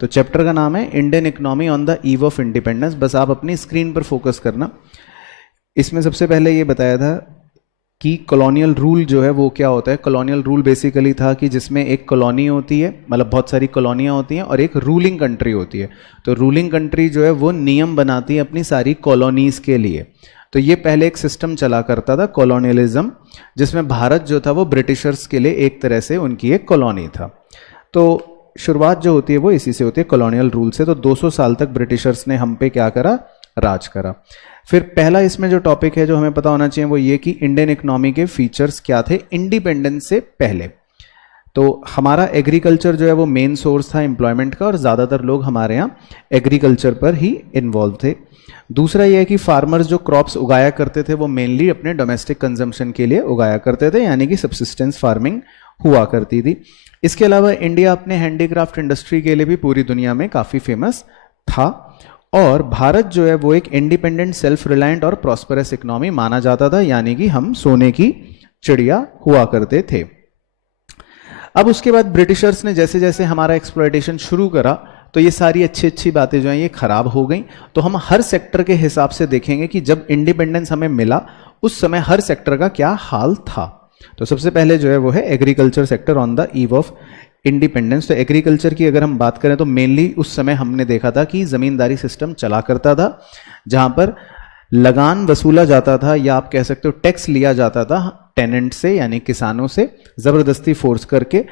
तो चैप्टर का नाम है Indian economy on the eve of independence. बस आप अपनी स्क्रीन पर फोकस करना। इसमें सबसे पहले ये बताया था कि कॉलोनियल रूल जो है वो क्या होता है। कॉलोनियल रूल बेसिकली था कि जिसमें एक कॉलोनी होती है, मतलब बहुत सारी कॉलोनियाँ होती हैं, और एक रूलिंग कंट्री होती है। तो रूलिंग कंट्री जो है वो नियम बनाती है अपनी सारी कॉलोनीज़ के लिए। तो ये पहले एक सिस्टम चला करता था कॉलोनियलिज्म, जिसमें भारत जो था वो ब्रिटिशर्स के लिए एक तरह से उनकी एक कॉलोनी था। तो शुरुआत जो होती है वो इसी से होती है, कॉलोनियल रूल से। तो 200 साल तक ब्रिटिशर्स ने हम पे क्या करा, राज करा। फिर पहला इसमें जो टॉपिक है जो हमें पता होना चाहिए वो ये कि इंडियन इकोनॉमी के फीचर्स क्या थे इंडिपेंडेंस से पहले। तो हमारा एग्रीकल्चर जो है वो मेन सोर्स था एम्प्लॉयमेंट का, और ज़्यादातर लोग हमारे यहाँ एग्रीकल्चर पर ही इन्वॉल्व थे। दूसरा यह है कि फार्मर्स जो क्रॉप्स उगाया करते थे वो मेनली अपने डोमेस्टिक कंजम्पशन के लिए उगाया करते थे, यानी कि सब्सिस्टेंस फार्मिंग हुआ करती थी। इसके अलावा इंडिया अपने हैंडीक्राफ्ट इंडस्ट्री के लिए भी पूरी दुनिया में काफ़ी फेमस था। और भारत जो है वो एक इंडिपेंडेंट, सेल्फ रिलायंट और प्रॉस्परस इकोनॉमी माना जाता था, यानी कि हम सोने की चिड़िया हुआ करते थे। अब उसके बाद ब्रिटिशर्स ने जैसे जैसे हमारा एक्सप्लॉयटेशन शुरू करा तो ये सारी अच्छी अच्छी बातें जो हैं ये खराब हो गई। तो हम हर सेक्टर के हिसाब से देखेंगे कि जब इंडिपेंडेंस हमें मिला उस समय हर सेक्टर का क्या हाल था। तो सबसे पहले जो है वो है agriculture sector on the eve of independence. तो एग्रीकल्चर की अगर हम बात करें तो मेनली उस समय हमने देखा था कि जमींदारी सिस्टम चला करता था, जहां पर लगान वसूला जाता था, या आप कह सकते हो टैक्स लिया जाता था टेनेंट से, यानी किसानों से जबरदस्ती फोर्स करके,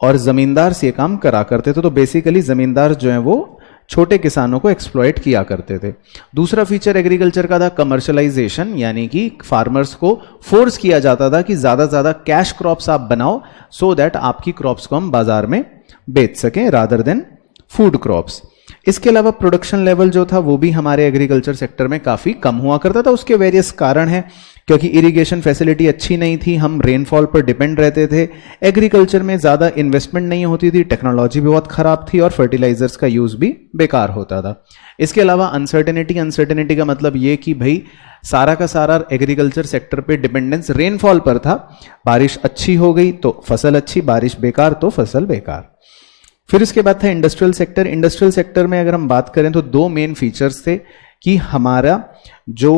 और जमींदार से ये काम करा करते थे। तो बेसिकली जमींदार जो है वो छोटे किसानों को एक्सप्लॉइट किया करते थे। दूसरा फीचर एग्रीकल्चर का था कमर्शलाइजेशन, यानी कि फार्मर्स को फोर्स किया जाता था कि ज़्यादा से ज़्यादा कैश क्रॉप्स आप बनाओ, सो दैट आपकी क्रॉप्स को हम बाजार में बेच सकें रादर देन फूड क्रॉप्स। इसके अलावा प्रोडक्शन लेवल जो था वो भी हमारे एग्रीकल्चर सेक्टर में काफ़ी कम हुआ करता था। उसके वेरियस कारण हैं, क्योंकि इरिगेशन फैसिलिटी अच्छी नहीं थी, हम रेनफॉल पर डिपेंड रहते थे, एग्रीकल्चर में ज़्यादा इन्वेस्टमेंट नहीं होती थी, टेक्नोलॉजी भी बहुत ख़राब थी, और फर्टिलाइजर्स का यूज़ भी बेकार होता था। इसके अलावा अनसर्टेनिटी का मतलब ये कि भाई सारा का सारा एग्रीकल्चर सेक्टर पे डिपेंडेंस रेनफॉल पर था। बारिश अच्छी हो गई तो फसल अच्छी, बारिश बेकार तो फसल बेकार। फिर इसके बाद था इंडस्ट्रियल सेक्टर। इंडस्ट्रियल सेक्टर में अगर हम बात करें तो दो मेन फीचर्स थे कि हमारा जो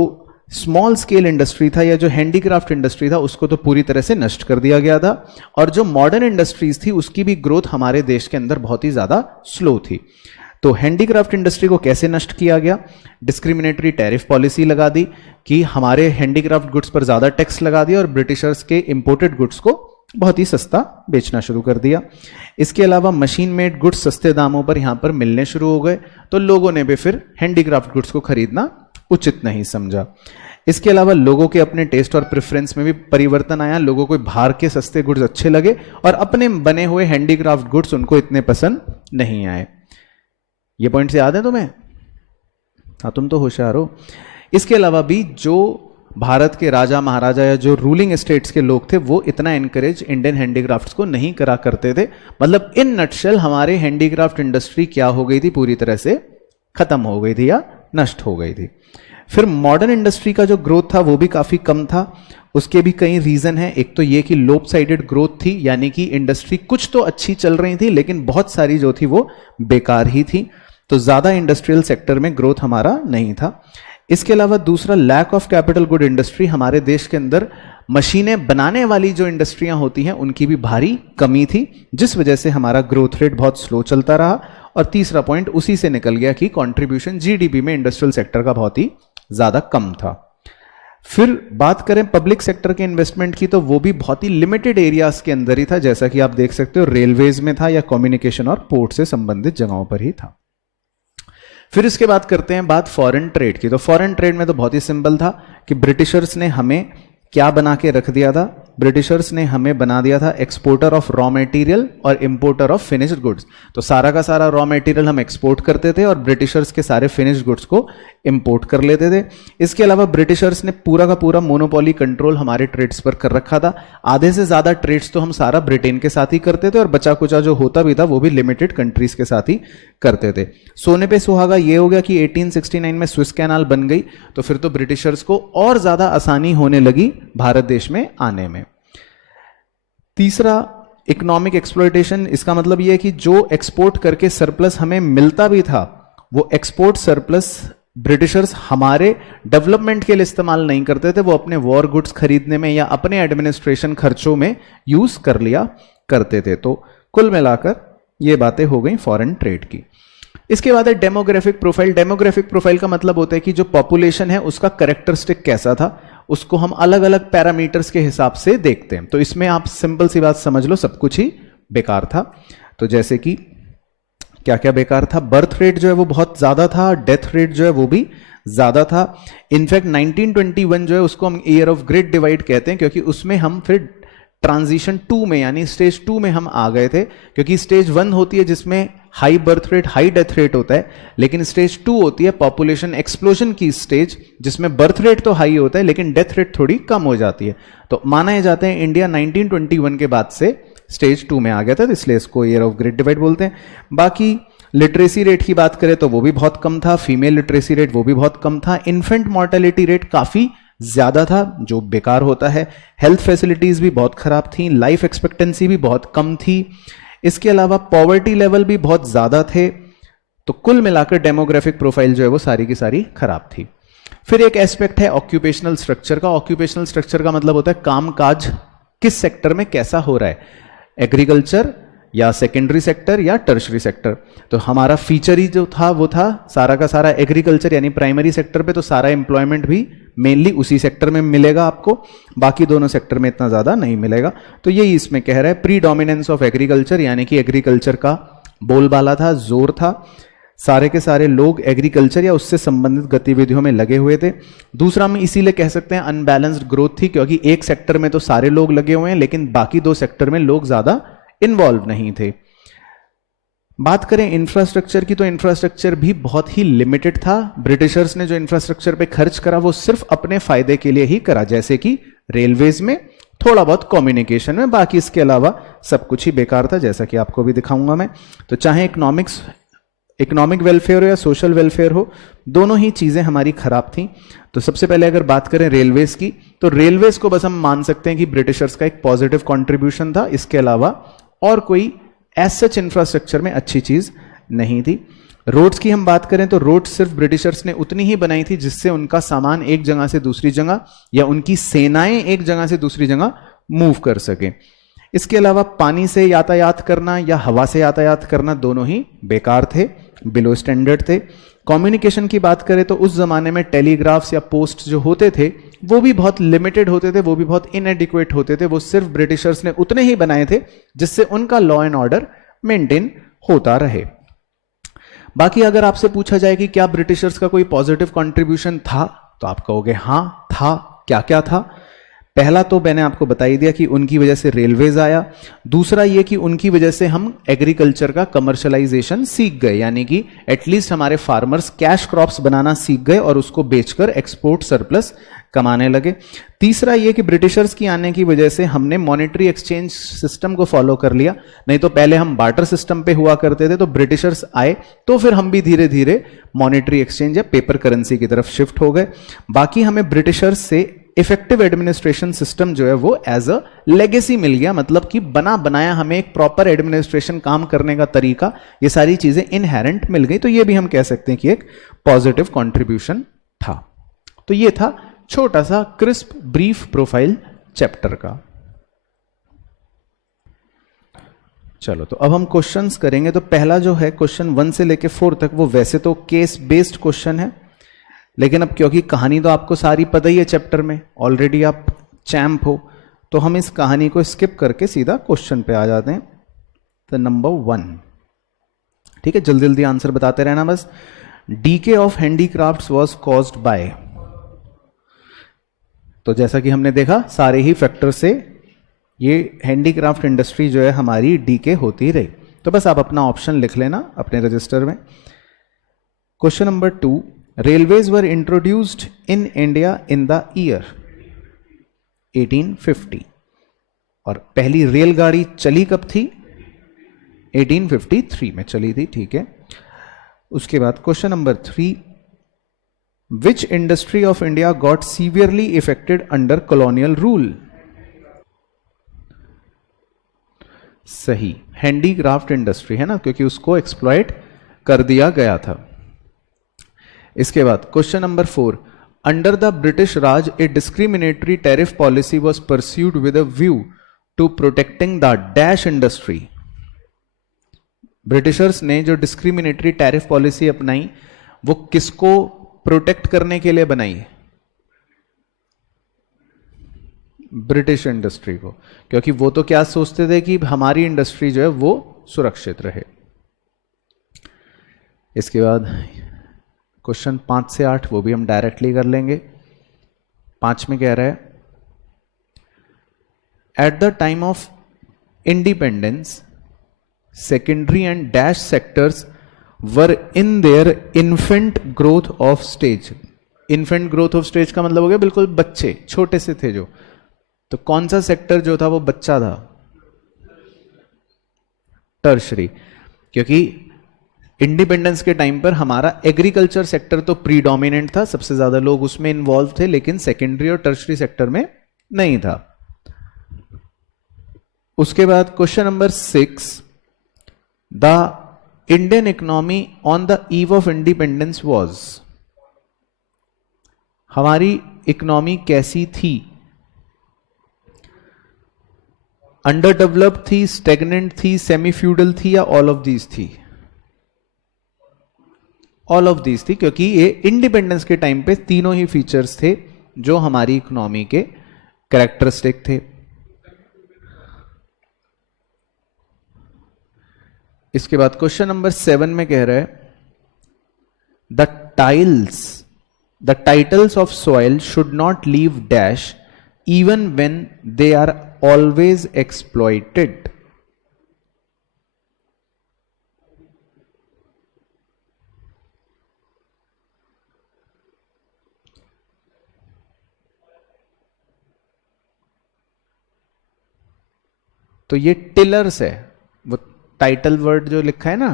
स्मॉल स्केल इंडस्ट्री था या जो हैंडीक्राफ्ट इंडस्ट्री था उसको तो पूरी तरह से नष्ट कर दिया गया था, और जो मॉडर्न इंडस्ट्रीज थी उसकी भी ग्रोथ हमारे देश के अंदर बहुत ही ज़्यादा स्लो थी। तो हैंडीक्राफ्ट इंडस्ट्री को कैसे नष्ट किया गया, डिस्क्रिमिनेटरी टैरिफ पॉलिसी लगा दी कि हमारे हैंडीक्राफ्ट गुड्स पर ज़्यादा टैक्स लगा दिया, और ब्रिटिशर्स के इंपोर्टेड गुड्स को बहुत ही सस्ता बेचना शुरू कर दिया। इसके अलावा मशीन मेड गुड्स सस्ते दामों पर यहाँ पर मिलने शुरू हो गए, तो लोगों ने भी फिर हैंडीक्राफ्ट गुड्स को खरीदना उचित नहीं समझा। इसके अलावा लोगों के अपने टेस्ट और प्रेफरेंस में भी परिवर्तन आया। लोगों को बाहर के सस्ते गुड्स अच्छे लगे और अपने बने हुए हैंडीक्राफ्ट गुड्स उनको इतने पसंद नहीं आए। ये पॉइंट्स याद है तुम्हें? हाँ, तुम तो होशियार हो। इसके अलावा भी जो भारत के राजा महाराजा या जो रूलिंग स्टेट्स के लोग थे वो इतना एनकरेज इंडियन हैंडीक्राफ्ट्स को नहीं करा करते थे। मतलब इन नटशेल हमारे हैंडीक्राफ्ट इंडस्ट्री क्या हो गई थी, पूरी तरह से खत्म हो गई थी या नष्ट हो गई थी। फिर मॉडर्न इंडस्ट्री का जो ग्रोथ था वो भी काफ़ी कम था। उसके भी कई रीज़न हैं। एक तो ये कि लोप साइडेड ग्रोथ थी, यानी कि इंडस्ट्री कुछ तो अच्छी चल रही थी लेकिन बहुत सारी जो थी वो बेकार ही थी, तो ज़्यादा इंडस्ट्रियल सेक्टर में ग्रोथ हमारा नहीं था। इसके अलावा दूसरा lack of capital good industry. हमारे देश के अंदर मशीनें बनाने वाली जो इंडस्ट्रियां होती हैं उनकी भी भारी कमी थी, जिस वजह से हमारा ग्रोथ रेट बहुत स्लो चलता रहा। और तीसरा पॉइंट उसी से निकल गया कि कंट्रीब्यूशन जीडीपी में इंडस्ट्रियल सेक्टर का बहुत ही ज़्यादा कम था। फिर बात करें पब्लिक सेक्टर के इन्वेस्टमेंट की, तो वो भी बहुत ही लिमिटेड एरियाज के अंदर ही था, जैसा कि आप देख सकते हो रेलवेज में था या कम्युनिकेशन और पोर्ट से संबंधित जगहों पर ही था। फिर इसके बाद करते हैं बात फॉरेन ट्रेड की। तो फॉरेन ट्रेड में तो बहुत ही सिंपल था कि ब्रिटिशर्स ने हमें क्या बना के रख दिया था, ब्रिटिशर्स ने हमें बना दिया था एक्सपोर्टर ऑफ रॉ मटेरियल और इंपोर्टर ऑफ फिनिश्ड गुड्स। तो सारा का सारा रॉ मटेरियल हम एक्सपोर्ट करते थे और ब्रिटिशर्स के सारे फिनिश्ड गुड्स को इंपोर्ट कर लेते थे। इसके अलावा ब्रिटिशर्स ने पूरा का पूरा मोनोपोली कंट्रोल हमारे ट्रेड्स पर कर रखा था। आधे से ज़्यादा ट्रेड्स तो हम सारा ब्रिटेन के साथ ही करते थे और बचा कुचा जो होता भी था वो भी लिमिटेड कंट्रीज के साथ ही करते थे। सोने पे सुहागा ये हो गया कि 1869 में स्विस कैनाल बन गई, तो फिर तो ब्रिटिशर्स को और ज़्यादा आसानी होने लगी भारत देश में आने में। तीसरा इकोनॉमिक एक्सप्लॉयटेशन, इसका मतलब ये है कि जो एक्सपोर्ट करके सरप्लस हमें मिलता भी था, वो एक्सपोर्ट सरप्लस ब्रिटिशर्स हमारे डेवलपमेंट के लिए इस्तेमाल नहीं करते थे, वो अपने वॉर गुड्स खरीदने में या अपने एडमिनिस्ट्रेशन खर्चों में यूज कर लिया करते थे। तो कुल मिलाकर ये बातें हो गई फॉरेन ट्रेड की। इसके बाद है डेमोग्राफिक प्रोफाइल। डेमोग्राफिक प्रोफाइल का मतलब होता है कि जो पॉपुलेशन है उसका कैरेक्टरिस्टिक कैसा था, उसको हम अलग अलग पैरामीटर्स के हिसाब से देखते हैं। तो इसमें आप सिंपल सी बात समझ लो, सब कुछ ही बेकार था। तो जैसे कि क्या क्या बेकार था, बर्थ रेट जो है वो बहुत ज्यादा था, डेथ रेट जो है वो भी ज्यादा था। इनफैक्ट 1921 जो है उसको हम ईयर ऑफ ग्रेट डिवाइड कहते हैं, क्योंकि उसमें हम फिर ट्रांजिशन 2 में यानी स्टेज 2 में हम आ गए थे। क्योंकि स्टेज 1 होती है जिसमें high birth rate high death rate होता है, लेकिन स्टेज 2 होती है पॉपुलेशन एक्सप्लोजन की स्टेज, जिसमें बर्थ रेट तो हाई होता है लेकिन डेथ रेट थोड़ी कम हो जाती है। तो माना जाता है इंडिया 1921 के बाद से स्टेज 2 में आ गया था, तो इसलिए इसको ईयर ऑफ ग्रेट डिवाइड बोलते हैं। बाकी लिटरेसी रेट की बात करें तो वो भी बहुत कम था, फीमेल लिटरेसी रेट वो भी बहुत कम था, इन्फेंट मॉर्टेलिटी रेट काफी ज्यादा था जो बेकार होता है, हेल्थ फैसिलिटीज भी बहुत खराब थी, लाइफ एक्सपेक्टेंसी भी बहुत कम थी, इसके अलावा पॉवर्टी लेवल भी बहुत ज्यादा थे। तो कुल मिलाकर डेमोग्राफिक प्रोफाइल जो है वो सारी की सारी खराब थी। फिर एक एस्पेक्ट है ऑक्यूपेशनल स्ट्रक्चर का। ऑक्यूपेशनल स्ट्रक्चर का मतलब होता है काम काज किस सेक्टर में कैसा हो रहा है, एग्रीकल्चर या सेकेंडरी सेक्टर या टर्शरी सेक्टर। तो हमारा फीचर ही जो था वो था सारा का सारा एग्रीकल्चर यानी प्राइमरी सेक्टर पे, तो सारा एम्प्लॉयमेंट भी मेनली उसी सेक्टर में मिलेगा आपको, बाकी दोनों सेक्टर में इतना ज्यादा नहीं मिलेगा। तो यही इसमें कह रहा है प्री डोमिनेंस ऑफ एग्रीकल्चर, यानी कि एग्रीकल्चर का बोलबाला था, जोर था, सारे के सारे लोग एग्रीकल्चर या उससे संबंधित गतिविधियों में लगे हुए थे। दूसरा हम इसीलिए कह सकते हैं अनबैलेंस्ड ग्रोथ थी, क्योंकि एक सेक्टर में तो सारे लोग लगे हुए हैं लेकिन बाकी दो सेक्टर में लोग ज्यादा इन्वॉल्व नहीं थे। बात करें इंफ्रास्ट्रक्चर की, तो इंफ्रास्ट्रक्चर भी बहुत ही लिमिटेड था। ब्रिटिशर्स ने जो इंफ्रास्ट्रक्चर पे खर्च करा वो सिर्फ अपने फायदे के लिए ही करा, जैसे कि रेलवेज में, थोड़ा बहुत कम्युनिकेशन में, बाकी इसके अलावा सब कुछ ही बेकार था, जैसा कि आपको भी दिखाऊंगा मैं। तो चाहे इकोनॉमिक वेलफेयर हो या सोशल वेलफेयर हो, दोनों ही चीजें हमारी खराब थी। तो सबसे पहले अगर बात करें रेलवेज की, तो रेलवेज को बस हम मान सकते हैं कि ब्रिटिशर्स का एक पॉजिटिव कंट्रीब्यूशन था, इसके अलावा और कोई एज सच इंफ्रास्ट्रक्चर में अच्छी चीज नहीं थी। रोड्स की हम बात करें तो रोड सिर्फ ब्रिटिशर्स ने उतनी ही बनाई थी जिससे उनका सामान एक जगह से दूसरी जगह या उनकी सेनाएं एक जगह से दूसरी जगह मूव कर सके। इसके अलावा पानी से यातायात करना या हवा से यातायात करना दोनों ही बेकार थे, बिलो स्टैंडर्ड थे। कम्युनिकेशन की बात करें तो उस जमाने में टेलीग्राफ्स या पोस्ट जो होते थे वो भी बहुत लिमिटेड होते थे, वो भी बहुत इनएडिक्वेट होते थे, वो सिर्फ ब्रिटिशर्स ने उतने ही बनाए थे जिससे उनका लॉ एंड ऑर्डर मेंटेन होता रहे। बाकी अगर आपसे पूछा जाए कि क्या ब्रिटिशर्स का कोई पॉजिटिव कंट्रीब्यूशन था, तो आप कहोगे हाँ था। क्या क्या था? पहला तो मैंने आपको बता ही दिया कि उनकी वजह से रेलवेज आया। दूसरा ये कि उनकी वजह से हम एग्रीकल्चर का कमर्शलाइजेशन सीख गए, यानी कि एटलीस्ट हमारे फार्मर्स कैश क्रॉप्स बनाना सीख गए और उसको बेचकर एक्सपोर्ट सरप्लस कमाने लगे। तीसरा ये कि ब्रिटिशर्स की आने की वजह से हमने मॉनेटरी एक्सचेंज सिस्टम को फॉलो कर लिया, नहीं तो पहले हम बार्टर सिस्टम पे हुआ करते थे। तो ब्रिटिशर्स आए तो फिर हम भी धीरे धीरे मॉनेटरी एक्सचेंज या पेपर करेंसी की तरफ शिफ्ट हो गए। बाकी हमें ब्रिटिशर्स से इफेक्टिव एडमिनिस्ट्रेशन सिस्टम जो है वो एज अ लेगेसी मिल गया, मतलब कि बना बनाया हमें एक प्रॉपर एडमिनिस्ट्रेशन काम करने का तरीका, ये सारी चीजें इनहेरेंट मिल गई। तो ये भी हम कह सकते हैं कि एक पॉजिटिव कंट्रीब्यूशन था। तो ये था छोटा सा क्रिस्प ब्रीफ प्रोफाइल चैप्टर का। चलो तो अब हम क्वेश्चंस करेंगे। तो पहला जो है क्वेश्चन 1 से लेके 4 तक, वो वैसे तो केस बेस्ड क्वेश्चन है, लेकिन अब क्योंकि कहानी तो आपको सारी पता ही है चैप्टर में, ऑलरेडी आप चैंप हो, तो हम इस कहानी को स्किप करके सीधा क्वेश्चन पे आ जाते हैं। तो नंबर 1, ठीक है, जल्दी जल्दी आंसर बताते रहना बस। DK of handicrafts was caused by, तो जैसा कि हमने देखा सारे ही फैक्टर से ये हैंडीक्राफ्ट इंडस्ट्री जो है हमारी डीके होती रही। तो बस आप अपना ऑप्शन लिख लेना अपने रजिस्टर में। Question number 2, railways were introduced in India in the year 1850, और पहली रेलगाड़ी चली कब थी? 1853 में चली थी, ठीक है। उसके बाद question number 3, Which industry of India got severely affected under colonial rule? सही, हैंडीक्राफ्ट इंडस्ट्री है ना, क्योंकि उसको एक्सप्लॉइट कर दिया गया था। इसके बाद question number 4, under the British Raj a discriminatory tariff policy was pursued with a view to protecting the dash industry. Britishers ने जो डिस्क्रिमिनेटरी टैरिफ पॉलिसी अपनाई वो किसको प्रोटेक्ट करने के लिए बनाई? ब्रिटिश इंडस्ट्री को, क्योंकि वो तो क्या सोचते थे कि हमारी इंडस्ट्री जो है वो सुरक्षित रहे। इसके बाद क्वेश्चन 5 से 8 वो भी हम डायरेक्टली कर लेंगे। 5 में कह रहा है, at the time of independence secondary and dash sectors were in their infant growth of stage. Infant growth of stage का मतलब हो गया बिल्कुल बच्चे, छोटे से थे जो, तो कौन सा सेक्टर जो था वो बच्चा था? टर्शरी, क्योंकि इंडिपेंडेंस के टाइम पर हमारा एग्रीकल्चर सेक्टर तो प्रीडोमिनेंट था, सबसे ज्यादा लोग उसमें इन्वॉल्व थे, लेकिन सेकेंडरी और टर्शरी सेक्टर में नहीं था। उसके बाद question number 6, the Indian economy on the eve of independence was. हमारी इकोनॉमी कैसी थी? अंडर डेवलप्ड थी, स्टेगनेंट थी, सेमी फ्यूडल थी, या ऑल ऑफ दीज थी? ऑल ऑफ दीज थी, क्योंकि ये इंडिपेंडेंस के टाइम पे तीनों ही फीचर्स थे जो हमारी इकोनॉमी के कैरेक्टरिस्टिक थे। इसके बाद क्वेश्चन नंबर 7 में कह रहा है, the titles of soil should not leave dash even when they are always exploited. तो ये टिलर्स है, वो टाइटल वर्ड जो लिखा है ना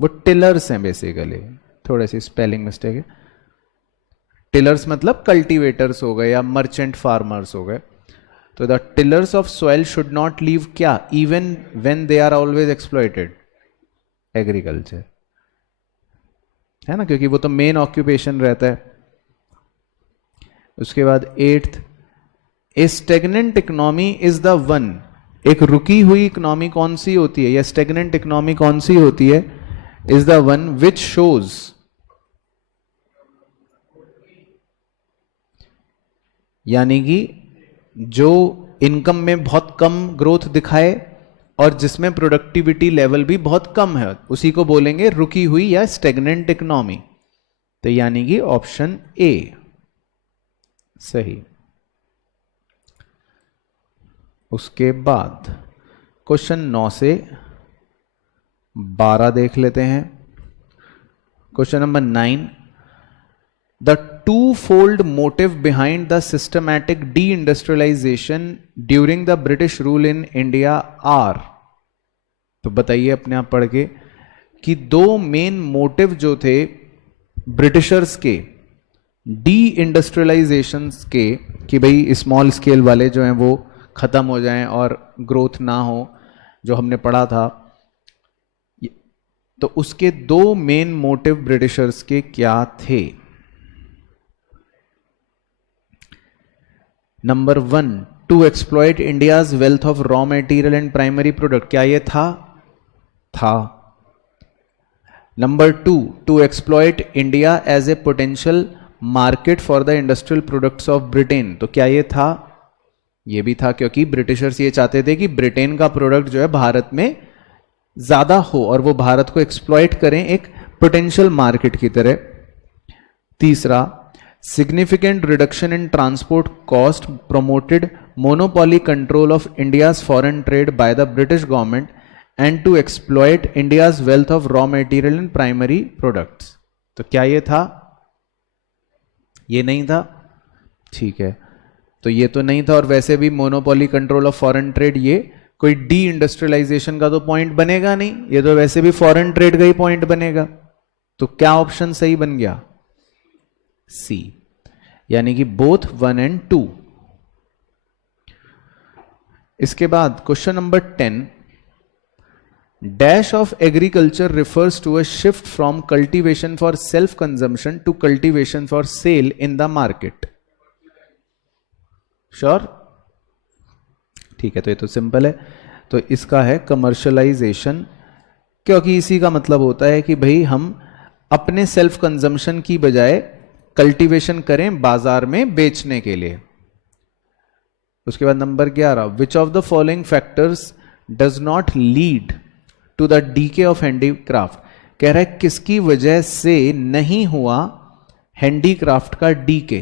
वो टिलर्स हैं बेसिकली, थोड़ी सी स्पेलिंग मिस्टेक है। टिलर्स मतलब कल्टीवेटर्स हो गए या मर्चेंट फार्मर्स हो गए। तो the tillers of soil should not leave क्या, even when they are always exploited, agriculture है ना, क्योंकि वो तो मेन ऑक्यूपेशन रहता है। उसके बाद 8th, A stagnant economy is the one. एक रुकी हुई इकोनॉमी कौन सी होती है, या स्टेगनेंट इकोनॉमी कौन सी होती है? Is the one which shows, यानी कि जो इनकम में बहुत कम ग्रोथ दिखाए और जिसमें प्रोडक्टिविटी लेवल भी बहुत कम है, उसी को बोलेंगे रुकी हुई या स्टेगनेंट इकोनॉमी। तो यानी कि ऑप्शन ए सही। उसके बाद क्वेश्चन 9 से 12 देख लेते हैं। Question number 9, the two fold motive behind the systematic D industrialisation during the British rule in India are. तो बताइए अपने आप पढ़ के कि दो मेन मोटिव जो थे ब्रिटिशर्स के डी इंडस्ट्रियलाइजेशन के, कि भाई स्मॉल स्केल वाले जो हैं वो खत्म हो जाएं और ग्रोथ ना हो, जो हमने पढ़ा था, तो उसके दो मेन मोटिव ब्रिटिशर्स के क्या थे? Number 1, to exploit India's wealth of raw material and primary product. क्या ये था? Number 2, to exploit India as a potential market for the industrial products of Britain. तो क्या ये था? ये भी था, क्योंकि ब्रिटिशर्स ये चाहते थे कि ब्रिटेन का प्रोडक्ट जो है भारत में ज्यादा हो और वो भारत को एक्सप्लॉइट करें एक पोटेंशियल मार्केट की तरह। तीसरा, significant reduction in transport cost promoted monopoly control of India's foreign trade by the British government and to exploit India's wealth of raw material and primary products. तो क्या ये था? ये नहीं था, ठीक है, तो ये तो नहीं था। और वैसे भी monopoly control of foreign trade ये कोई डी इंडस्ट्रियलाइजेशन का तो पॉइंट बनेगा नहीं, ये तो वैसे भी फॉरेन ट्रेड का ही पॉइंट बनेगा। तो क्या ऑप्शन सही बन गया? सी, यानी कि बोथ 1 and 2। इसके बाद question number 10, dash of agriculture refers to a shift from cultivation for self consumption to cultivation for sale in the market. Sure? ठीक है, तो ये तो सिंपल है। तो इसका है कमर्शलाइजेशन, क्योंकि इसी का मतलब होता है कि भाई हम अपने सेल्फ कंजम्पशन की बजाय कल्टीवेशन करें बाजार में बेचने के लिए। उसके बाद number 11, which of the following factors does not lead to the decay of handicraft. कह रहा है किसकी वजह से नहीं हुआ हैंडीक्राफ्ट का डीके,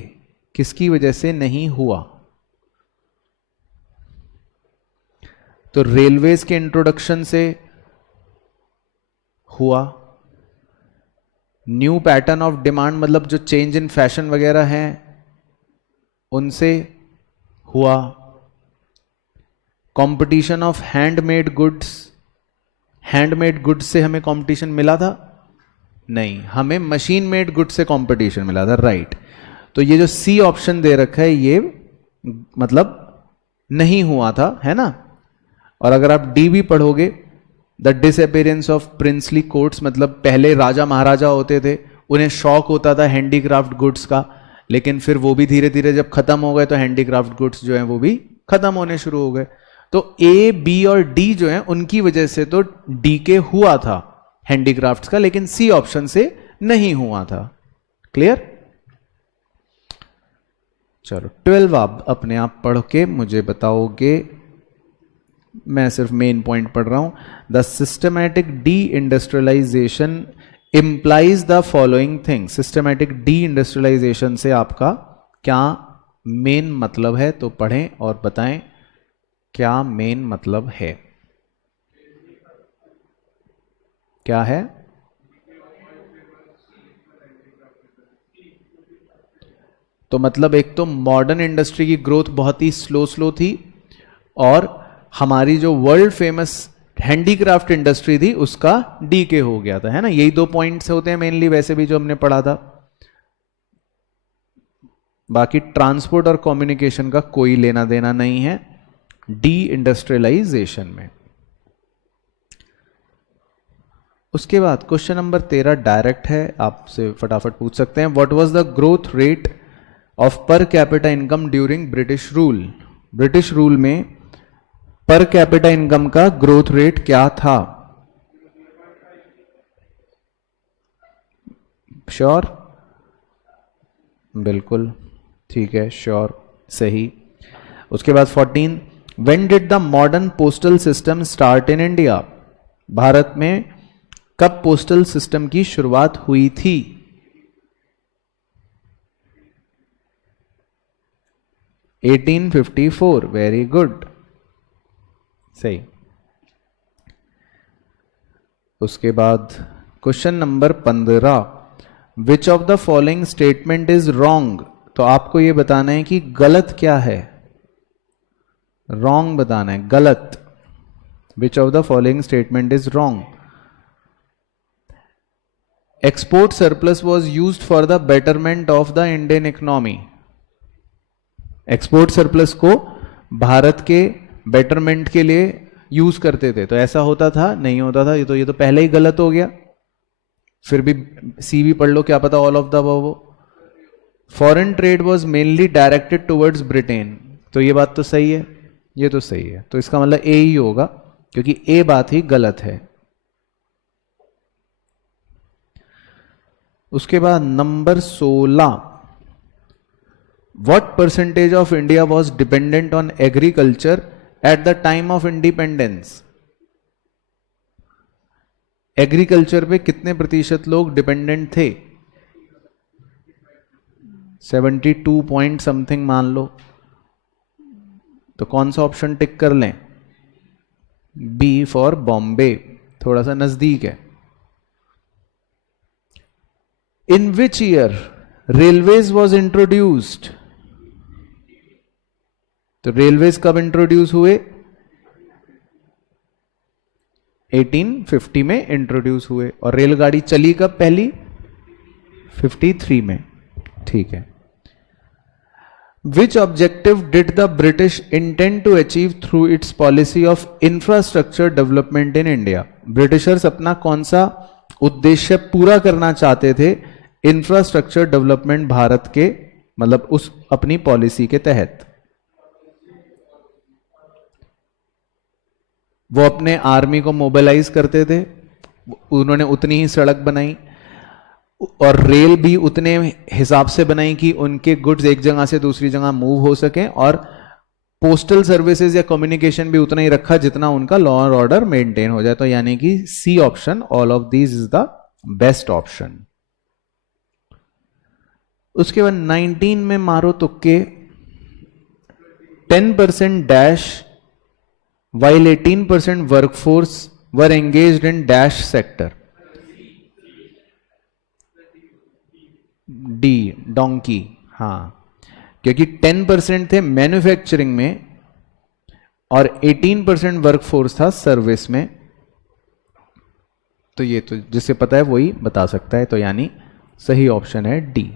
किसकी वजह से नहीं हुआ? तो रेलवेज के इंट्रोडक्शन से हुआ, न्यू पैटर्न ऑफ डिमांड मतलब जो चेंज इन फैशन वगैरह हैं उनसे हुआ, competition of handmade goods, handmade goods से हमें कंपटीशन मिला था? नहीं, हमें मशीन मेड गुड्स से कंपटीशन मिला था, राइट। तो ये जो सी ऑप्शन दे रखा है ये मतलब नहीं हुआ था, है ना। और अगर आप डी भी पढ़ोगे, the disappearance of princely courts, मतलब पहले राजा महाराजा होते थे, उन्हें शौक होता था हैंडीक्राफ्ट गुड्स का, लेकिन फिर वो भी धीरे धीरे जब खत्म हो गए तो हैंडीक्राफ्ट गुड्स जो हैं वो भी खत्म होने शुरू हो गए। तो ए, बी और डी जो हैं उनकी वजह से तो डी के हुआ था हैंडीक्राफ्ट्स का, लेकिन सी ऑप्शन से नहीं हुआ था। क्लियर? चलो 12 आप अपने आप पढ़ के मुझे बताओगे, मैं सिर्फ मेन पॉइंट पढ़ रहा हूं। The systematic D industrialisation implies the following thing. Systematic D industrialisation से आपका क्या मेन मतलब है, तो पढ़ें और बताएं क्या मेन मतलब है। क्या है? तो मतलब एक तो मॉडर्न इंडस्ट्री की ग्रोथ बहुत ही स्लो थी, और हमारी जो वर्ल्ड फेमस हैंडीक्राफ्ट इंडस्ट्री थी उसका डीके हो गया था, है ना। यही दो पॉइंट्स होते हैं मेनली वैसे भी जो हमने पढ़ा था। बाकी ट्रांसपोर्ट और कम्युनिकेशन का कोई लेना देना नहीं है डी इंडस्ट्रियलाइजेशन में। उसके बाद क्वेश्चन नंबर 13 डायरेक्ट है, आपसे फटाफट पूछ सकते हैं। What was the growth rate of per capita income during British rule. British rule में पर कैपिटा इनकम का ग्रोथ रेट क्या था? श्योर? बिल्कुल ठीक है, श्योर, सही। उसके बाद 14, when did the modern postal system start in India. Bharat में कब पोस्टल सिस्टम की शुरुआत हुई थी? एटीन 1854, वेरी गुड, सही। उसके बाद question number 15, which of the following statement is wrong. तो आपको यह बताना है कि गलत क्या है, रॉन्ग बताना है, गलत। विच of the following statement is wrong. Export surplus was used for the betterment of the Indian economy. Export surplus को भारत के बेटरमेंट के लिए यूज करते थे, तो ऐसा होता था? नहीं होता था। ये तो पहले ही गलत हो गया। फिर भी सी भी पढ़ लो, क्या पता all of the above. Foreign trade was mainly directed towards Britain, तो ये बात तो सही है, ये तो सही है, तो इसका मतलब ए ही होगा, क्योंकि ए बात ही गलत है। उसके बाद number 16, what percentage of India was dependent on agriculture at the time of independence. Agriculture पे कितने प्रतिशत लोग डिपेंडेंट थे? 72 पॉइंट समथिंग मान लो। तो कौन सा ऑप्शन टिक कर लें? बी फॉर बॉम्बे, थोड़ा सा नजदीक है। In which year railways was introduced. तो रेलवेज कब इंट्रोड्यूस हुए? 1850 में इंट्रोड्यूस हुए। और रेलगाड़ी चली कब पहली? 53 में। ठीक है। Which objective did the British intend to achieve through its policy of infrastructure development in India? Britishers अपना कौन सा उद्देश्य पूरा करना चाहते थे इंफ्रास्ट्रक्चर डेवलपमेंट भारत के, मतलब उस अपनी पॉलिसी के तहत? वो अपने आर्मी को मोबिलाइज करते थे, उन्होंने उतनी ही सड़क बनाई और रेल भी उतने हिसाब से बनाई कि उनके गुड्स एक जगह से दूसरी जगह मूव हो सके, और पोस्टल सर्विसेज या कम्युनिकेशन भी उतना ही रखा जितना उनका लॉ और ऑर्डर मेंटेन हो जाए। तो यानी कि C option, all of these is the best option. उसके बाद 19 में मारो तुक्के, 10% dash while 18% workforce were engaged in dash sector. D donkey, हाँ, क्योंकि 10% थे मैन्युफैक्चरिंग में और 18% वर्कफोर्स था सर्विस में। तो ये तो जिसे पता है वही बता सकता है, तो यानी सही ऑप्शन है D.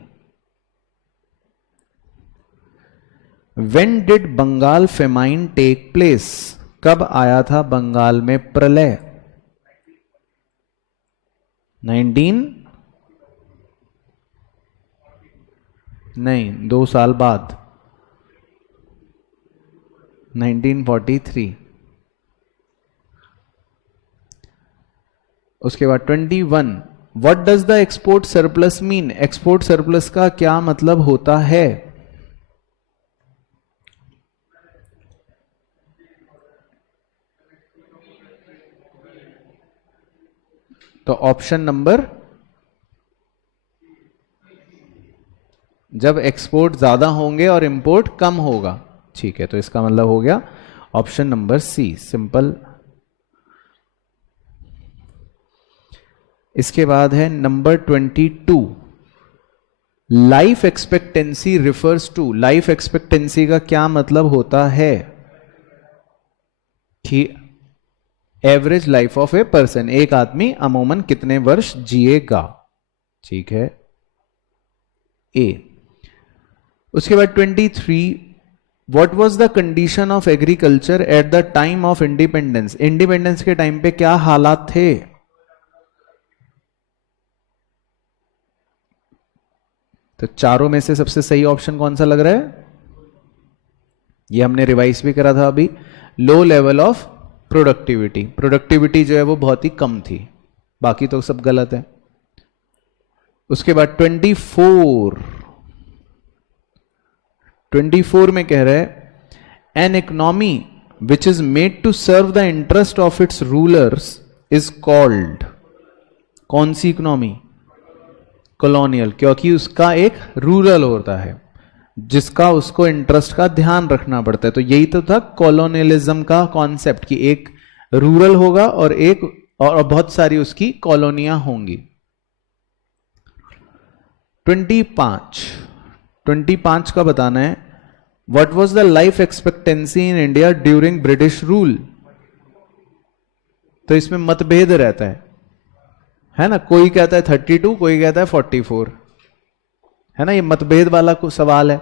When did Bengal famine take place? कब आया था बंगाल में प्रलय? 19 नहीं, 2 साल बाद, 1943। उसके बाद 21, what does the export surplus mean? Export surplus का क्या मतलब होता है? तो ऑप्शन नंबर, जब एक्सपोर्ट ज्यादा होंगे और इंपोर्ट कम होगा। ठीक है, तो इसका मतलब हो गया ऑप्शन नंबर सी, सिंपल। इसके बाद है number 22, life expectancy refers to. Life expectancy का क्या मतलब होता है? कि average life of a person, एक आदमी अमूमन कितने वर्ष जिएगा। ठीक है, ए। उसके बाद 23, what was the condition of agriculture at the time of independence? Independence के टाइम पे क्या हालात थे? तो चारों में से सबसे सही ऑप्शन कौन सा लग रहा है? ये हमने रिवाइज भी करा था अभी, low level of productivity. Productivity जो है वो बहुत ही कम थी, बाकी तो सब गलत है। उसके बाद 24 में कह रहा है, an economy which is made to serve the interest of its rulers is called. कौन सी इकोनॉमी? कॉलोनियल, क्योंकि उसका एक रूरल होता है जिसका उसको इंटरेस्ट का ध्यान रखना पड़ता है। तो यही तो था कॉलोनियलिज्म का कॉन्सेप्ट, कि एक रूरल होगा और एक और बहुत सारी उसकी कॉलोनियां होंगी। 25 का बताना है, what was the life expectancy in India during British rule? तो इसमें मतभेद रहता है ना, कोई कहता है 32, कोई कहता है 44, है ना, ये मतभेद वाला को सवाल है।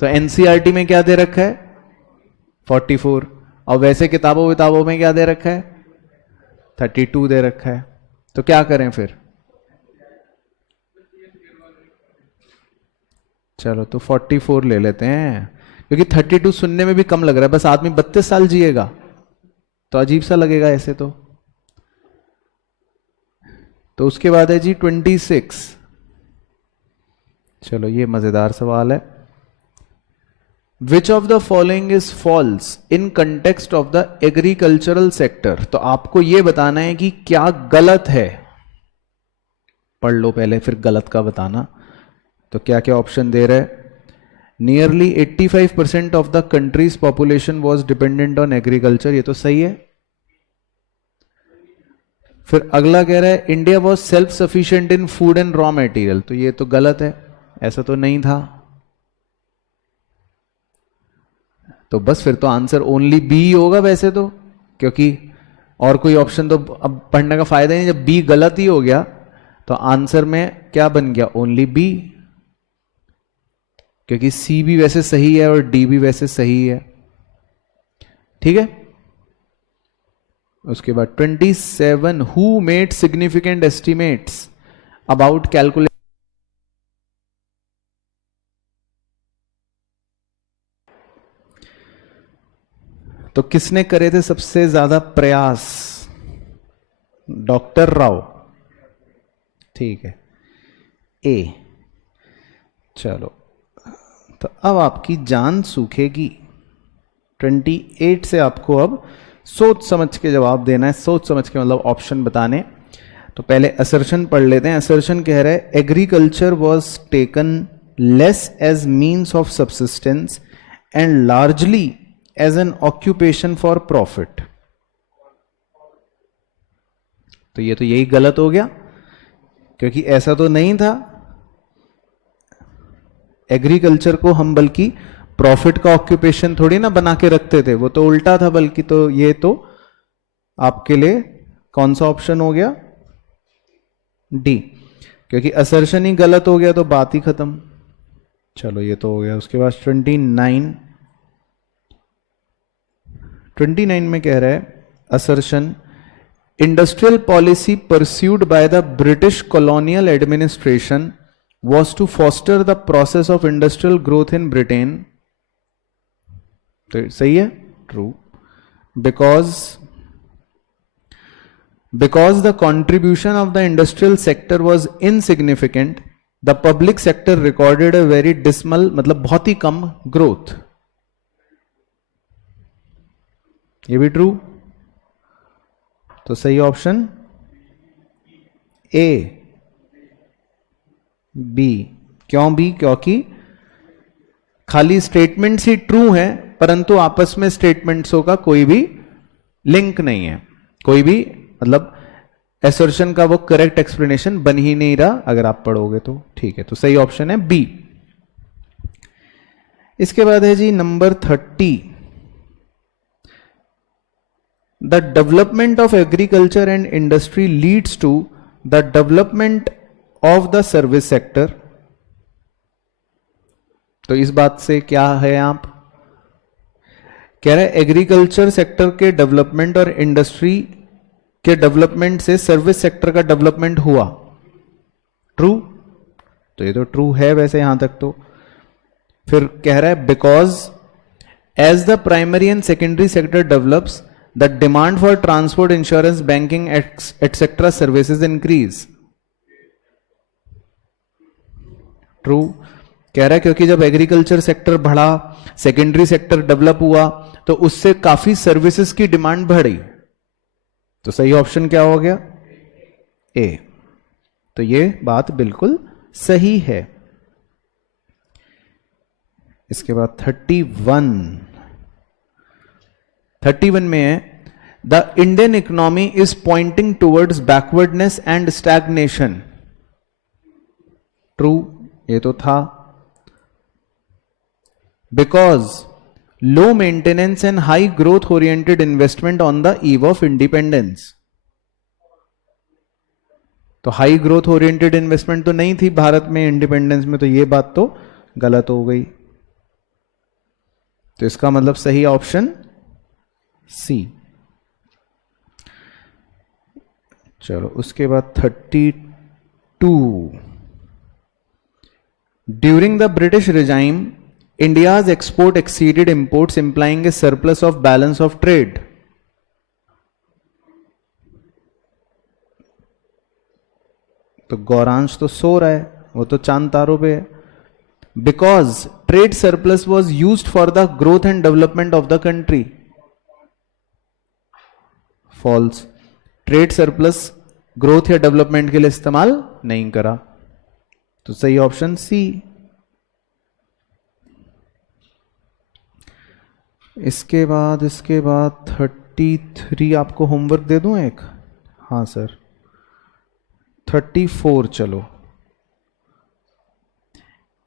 तो एनसीईआरटी में क्या दे रखा है? 44, और वैसे किताबों में क्या दे रखा है? 32 दे रखा है। तो क्या करें फिर? चलो तो 44 ले लेते हैं, क्योंकि 32 सुनने में भी कम लग रहा है। बस आदमी 32 साल जिएगा तो अजीब सा लगेगा ऐसे तो। उसके बाद है जी 26। चलो ये मजेदार सवाल है। विच of the following is falls in context of the agricultural sector? तो आपको यह बताना है कि क्या गलत है। पढ़ लो पहले फिर गलत का बताना। तो क्या क्या ऑप्शन दे रहा है? Nearly 85% of the countries population was dependent on agriculture, ये तो सही है। फिर अगला कह रहा है India was self sufficient in food and raw material, तो ये तो गलत है, ऐसा तो नहीं था। तो बस फिर तो आंसर ओनली बी होगा वैसे तो, क्योंकि और कोई ऑप्शन तो अब पढ़ने का फायदा नहीं। जब बी गलत ही हो गया तो आंसर में क्या बन गया? ओनली बी, क्योंकि सी भी वैसे सही है और डी भी वैसे सही है, ठीक है। उसके बाद 27, who made significant estimates about calculate, तो किसने करे थे सबसे ज्यादा प्रयास? डॉक्टर राव, ठीक है, ए। चलो, तो अब आपकी जान सूखेगी। 28 से आपको अब सोच समझ के जवाब देना है, सोच समझ के मतलब ऑप्शन बताने। तो पहले असर्शन पढ़ लेते हैं। असर्शन कह रहा है agriculture was taken less as means of subsistence and largely as an occupation for profit. तो ये तो यही गलत हो गया, क्योंकि ऐसा तो नहीं था। एग्रीकल्चर को हम बल्कि प्रॉफिट का ऑक्यूपेशन थोड़ी ना बना के रखते थे, वो तो उल्टा था बल्कि। तो ये तो आपके लिए कौन सा ऑप्शन हो गया? डी, क्योंकि असर्शन ही गलत हो गया तो बात ही खत्म। चलो ये तो हो गया। उसके बाद 29 में कह रहा है assertion industrial policy pursued by the British colonial administration was to foster the process of industrial growth in Britain. तो सही है, true. because the contribution of the industrial sector was insignificant, the public sector recorded a very dismal, मतलब बहुत ही कम growth. ये भी true. तो सही option A, B. क्यों बी? क्योंकि खाली स्टेटमेंट्स ही ट्रू हैं, परंतु आपस में स्टेटमेंट्सों का कोई भी लिंक नहीं है, कोई भी मतलब असर्शन का वो करेक्ट एक्सप्लेनेशन बन ही नहीं रहा अगर आप पढ़ोगे तो। ठीक है, तो सही ऑप्शन है बी। इसके बाद है जी number 30, the development of agriculture and industry leads to the development of the service sector. तो इस बात से क्या है, आप कह रहे हैं एग्रीकल्चर सेक्टर के डेवलपमेंट और इंडस्ट्री के डेवलपमेंट से सर्विस सेक्टर का डेवलपमेंट हुआ। ट्रू, तो ये तो ट्रू है वैसे यहां तक तो। फिर कह रहा है because as the primary and secondary sector develops the demand for transport, insurance, banking etcetera services increase. True, कह रहा है क्योंकि जब एग्रीकल्चर सेक्टर बढ़ा, सेकेंडरी सेक्टर डेवलप हुआ, तो उससे काफी सर्विसेज की डिमांड बढ़ी। तो सही ऑप्शन क्या हो गया? ए। तो ये बात बिल्कुल सही है। इसके बाद 31 में है the Indian economy is pointing towards backwardness and stagnation. True, ये तो था। Because low maintenance and high growth oriented investment on the eve of independence. तो हाई ग्रोथ ओरिएंटेड इन्वेस्टमेंट तो नहीं थी भारत में इंडिपेंडेंस में, तो ये बात तो गलत हो गई। तो इसका मतलब सही ऑप्शन सी। चलो उसके बाद 32, during the British regime, India's export exceeded imports, implying a surplus of balance of trade. तो गौरांश तो सो रहा है, वो तो चांद तारों पे है। Because trade surplus was used for the growth and development of the country. False, trade surplus growth या डेवलपमेंट के लिए इस्तेमाल नहीं करा। तो सही ऑप्शन सी। इसके बाद 33 आपको होमवर्क दे दूं एक? हाँ सर। 34 चलो।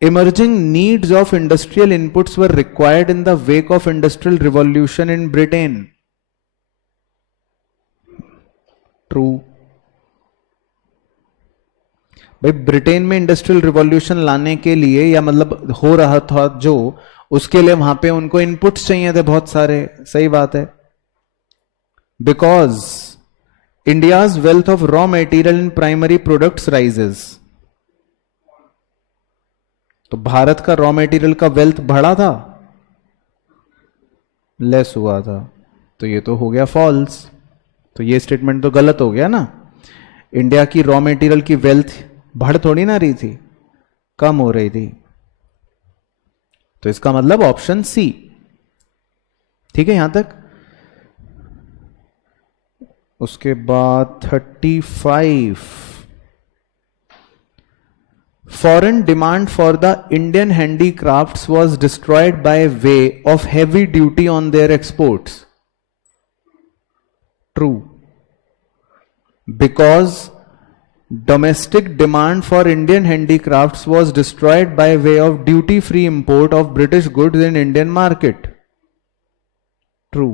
Emerging needs of industrial inputs were required in the wake of industrial revolution in Britain. True. भाई ब्रिटेन में इंडस्ट्रियल रिवॉल्यूशन लाने के लिए, या मतलब हो रहा था जो, उसके लिए वहां पे उनको इनपुट्स चाहिए थे बहुत सारे, सही बात है। Because India's wealth of raw material in primary products rises, तो भारत का रॉ मटेरियल का वेल्थ बढ़ा था, लेस हुआ था, तो ये तो हो गया फॉल्स। तो ये स्टेटमेंट तो गलत हो गया ना। इंडिया की रॉ मटेरियल की वेल्थ बढ़ थोड़ी ना रही थी, कम हो रही थी। तो इसका मतलब ऑप्शन सी। ठीक है यहां तक। उसके बाद 35, foreign demand for the Indian handicrafts was destroyed by way of heavy duty on their exports. True. Because domestic demand for Indian handicrafts was destroyed by way of duty-free import of British goods in Indian market. True.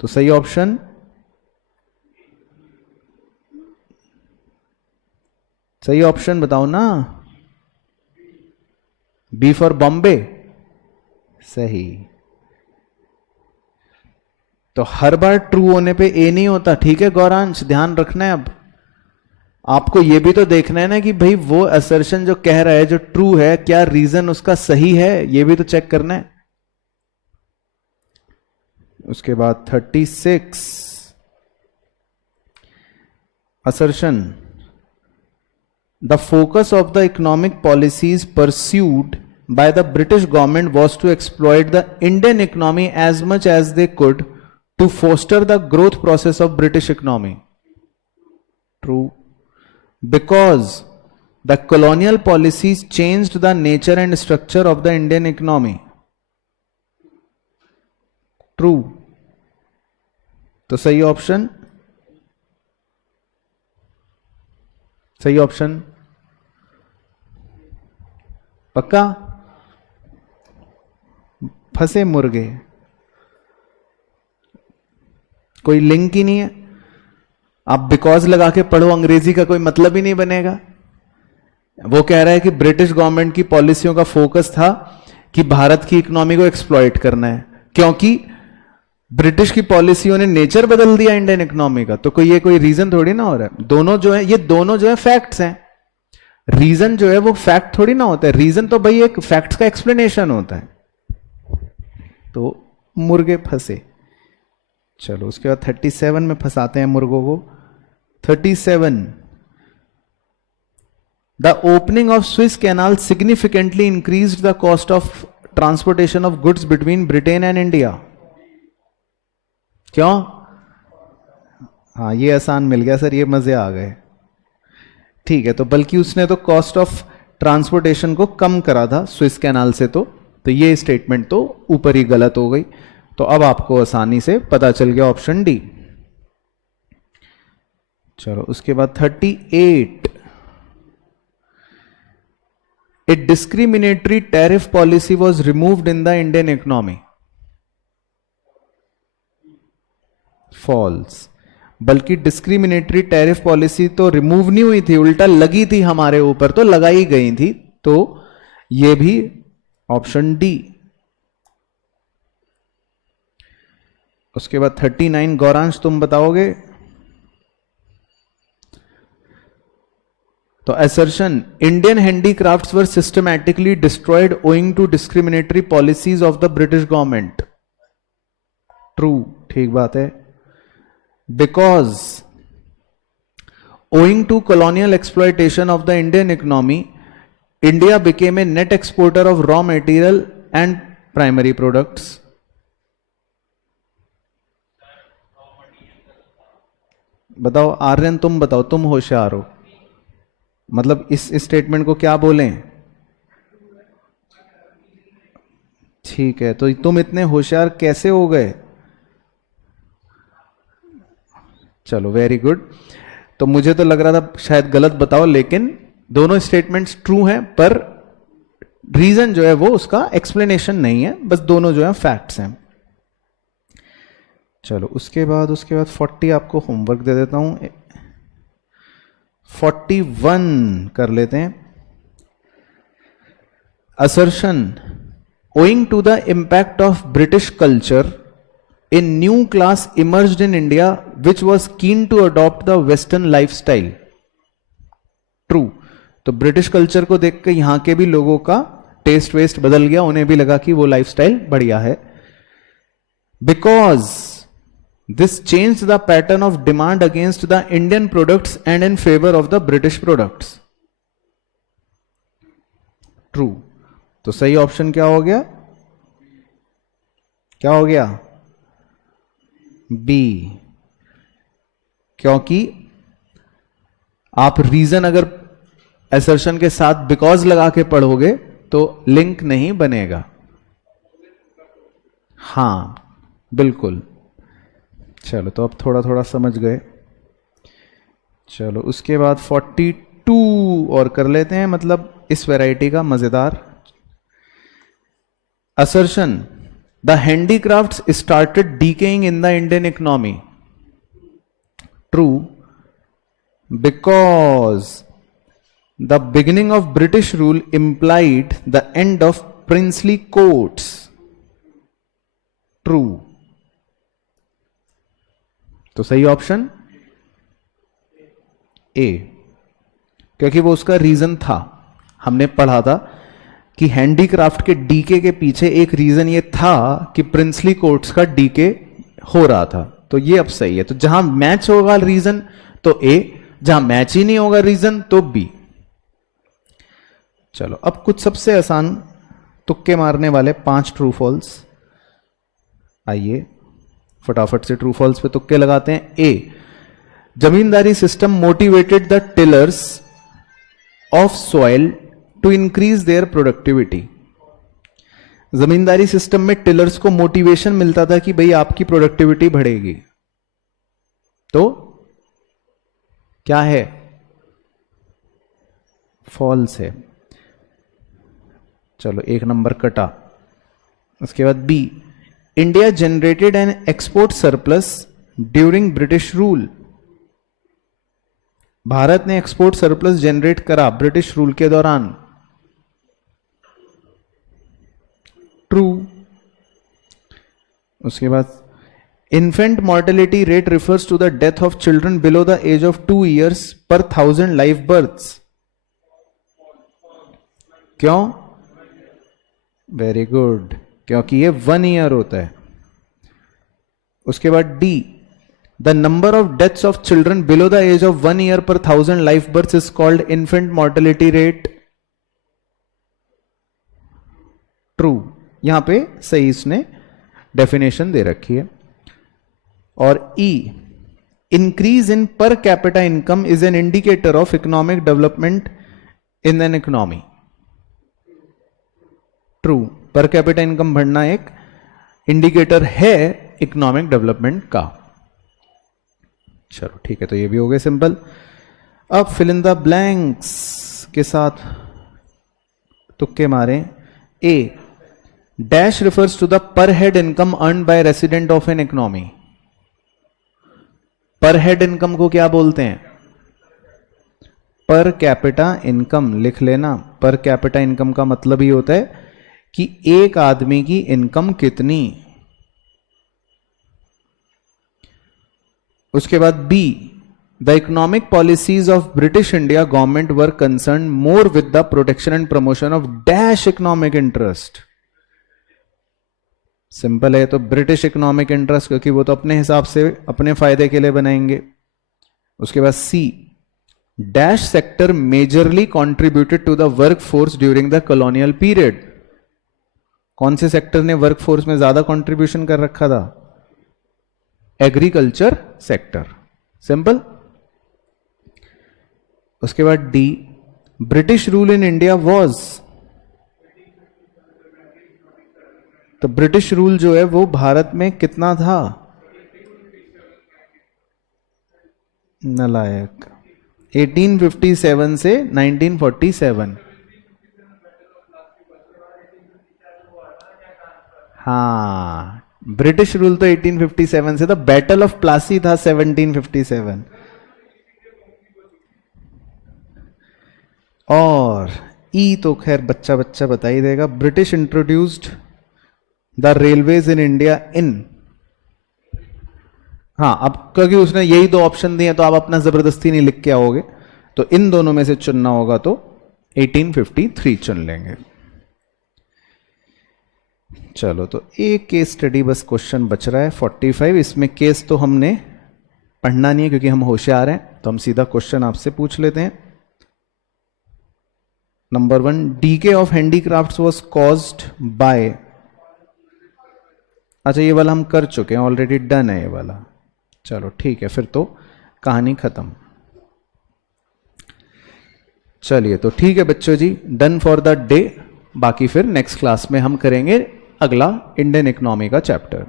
तो सही option सही option बताओ ना। B for Bombay, सही। तो हर बार true होने पे ए नहीं होता, ठीक है गौरांश, ध्यान रखना है। अब आपको यह भी तो देखना है ना कि भाई वो असर्शन जो कह रहा है, जो ट्रू है, क्या रीजन उसका सही है, यह भी तो चेक करना है। उसके बाद 36, assertion, the focus of the economic policies pursued by the British government was to exploit the Indian economy as much as they could to foster the growth process of British economy. True. Because the colonial policies changed the nature and structure of the Indian economy. True. तो सही option, सही option पक्का। फंसे मुर्गे, कोई link ही नहीं है। आप बिकॉज लगा के पढ़ो, अंग्रेजी का कोई मतलब ही नहीं बनेगा। वो कह रहा है कि ब्रिटिश गवर्नमेंट की पॉलिसियों का फोकस था कि भारत की इकोनॉमी को एक्सप्लॉइट करना है, क्योंकि ब्रिटिश की पॉलिसियों ने नेचर बदल दिया इंडियन इकोनॉमी का। तो कोई ये कोई रीजन थोड़ी ना हो रहा है। दोनों जो है, ये दोनों जो है फैक्ट्स हैं। रीजन जो है वो फैक्ट थोड़ी ना होता है। रीजन तो भाई एक फैक्ट्स का एक्सप्लेनेशन होता है। तो मुर्गे फंसे। चलो उसके बाद 37 में फंसाते हैं मुर्गों को। 37, the opening of Swiss canal significantly increased the cost of transportation of goods between Britain and India. क्यों? हाँ ये आसान मिल गया सर, ये मजे आ गए। ठीक है, तो बल्कि उसने तो कॉस्ट ऑफ ट्रांसपोर्टेशन को कम करा था स्विस कैनाल से। तो ये स्टेटमेंट तो ऊपर ही गलत हो गई। तो अब आपको आसानी से पता चल गया ऑप्शन डी। चलो उसके बाद 38, a discriminatory tariff policy was removed in the Indian economy. False. बल्कि डिस्क्रिमिनेटरी टैरिफ पॉलिसी तो रिमूव नहीं हुई थी, उल्टा लगी थी हमारे ऊपर, तो लगाई गई थी। तो ये भी ऑप्शन डी। उसके बाद 39, गौरांश तुम बताओगे। तो assertion, Indian handicrafts were systematically destroyed owing to discriminatory policies of the British government. True, ठीक बात है। Because owing to colonial exploitation of the Indian economy, India became a net exporter of raw material and primary products. बताओ आर्यन, तुम बताओ, तुम होशियार हो, मतलब इस स्टेटमेंट को क्या बोलें? ठीक है, तो तुम इतने होशियार कैसे हो गए? चलो वेरी गुड। तो मुझे तो लग रहा था शायद गलत बताओ, लेकिन दोनों स्टेटमेंट्स ट्रू हैं, पर रीजन जो है वो उसका एक्सप्लेनेशन नहीं है, बस दोनों जो है फैक्ट्स हैं। चलो उसके बाद 40 आपको होमवर्क दे देता हूं। 41 कर लेते हैं. Assertion. Owing to the impact of British culture, a new class emerged in India which was keen to adopt the Western lifestyle. True. तो ब्रिटिश कल्चर को देख के यहां के भी लोगों का टेस्ट वेस्ट बदल गया, उन्हें भी लगा कि वो लाइफस्टाइल बढ़िया है. Because this change the pattern of demand against the Indian products and in favour of the British products. True. तो सही ऑप्शन क्या हो गया? क्या हो गया? बी. क्योंकि आप रीजन अगर असर्शन के साथ बिकॉज लगा के पढ़ोगे तो लिंक नहीं बनेगा. हां बिल्कुल. चलो तो अब थोड़ा थोड़ा समझ गए. चलो उसके बाद 42 और कर लेते हैं, मतलब इस वैरायटी का मजेदार. Assertion. The handicrafts started decaying in the Indian economy. True. Because the beginning of British rule implied the end of princely courts. True. तो सही ऑप्शन ए, क्योंकि वो उसका रीजन था. हमने पढ़ा था कि हैंडीक्राफ्ट के डीके के पीछे एक रीजन ये था कि प्रिंसली कोर्ट्स का डीके हो रहा था. तो ये अब सही है. तो जहां मैच होगा रीजन तो ए, जहां मैच ही नहीं होगा रीजन तो बी. चलो अब कुछ सबसे आसान तुक्के मारने वाले 5 ट्रू फॉल्स. आइए फटाफट से ट्रू फॉल्स पे तुक्के लगाते हैं. A. Zamindari system motivated the tillers of soil to increase their productivity. Zamindari system में टिलर्स को मोटिवेशन मिलता था कि भाई आपकी प्रोडक्टिविटी बढ़ेगी. तो क्या है? फॉल्स है. चलो एक नंबर कटा. उसके बाद B. India generated an export surplus during British rule. Bharat ने एक्सपोर्ट सरप्लस जनरेट करा ब्रिटिश रूल के दौरान. ट्रू. उसके बाद infant mortality rate refers to the death of children below the age of 2 years per 1000 live births. क्यों? Very good, क्योंकि ये 1 year होता है. उसके बाद D. The number of deaths of children below the age of 1 year पर 1000 life births is called infant mortality rate. True. यहां पे सही इसने डेफिनेशन दे रखी है. और ई. Increase in per capita income is an indicator of economic development in an economy. True. Per capita income बढ़ना एक इंडिकेटर है इकोनॉमिक डेवलपमेंट का. चलो ठीक है, तो ये भी हो गए सिंपल. अब फिल इन द ब्लैंक्स के साथ तुक्के मारें. A. Dash refers to the per head income earn by resident of an economy. Per head income को क्या बोलते हैं? Per capita income. लिख लेना. पर कैपिटा इनकम का मतलब ही होता है कि एक आदमी की इनकम कितनी. उसके बाद B. The economic policies of British India government were concern more with the protection and promotion of dash economic interest. Simple है. तो ब्रिटिश इकोनॉमिक इंटरेस्ट, क्योंकि वो तो अपने हिसाब से अपने फायदे के लिए बनाएंगे. उसके बाद C. Dash sector majorly contributed to the work force during the colonial period. कौन से सेक्टर ने वर्क फोर्स में ज्यादा कंट्रीब्यूशन कर रखा था? Agriculture sector. सिंपल. उसके बाद D. British rule in India was. तो ब्रिटिश रूल जो है वो भारत में कितना था? नालायक. 1857 से 1947. हाँ, ब्रिटिश रूल तो 1857 से था. बैटल ऑफ प्लासी था 1757. और ई तो खैर बच्चा बच्चा बता ही देगा। British introduced the railways in India in, हाँ अब क्योंकि उसने यही दो ऑप्शन दिए तो आप अपना जबरदस्ती नहीं लिख के आओगे, तो इन दोनों में से चुनना होगा तो 1853 चुन लेंगे। चलो तो एक केस स्टडी बस क्वेश्चन बच रहा है 45। इसमें केस तो हमने पढ़ना नहीं है क्योंकि हम होशियार हैं, तो हम सीधा क्वेश्चन आपसे पूछ लेते हैं। Number 1, DK of handicrafts was caused by, अच्छा ये वाला हम कर चुके हैं, ऑलरेडी डन है ये वाला। चलो ठीक है, फिर तो कहानी खत्म। चलिए तो ठीक है बच्चों जी, डन फॉर द डे। बाकी फिर नेक्स्ट क्लास में हम करेंगे अगला इंडियन इकोनॉमी का चैप्टर।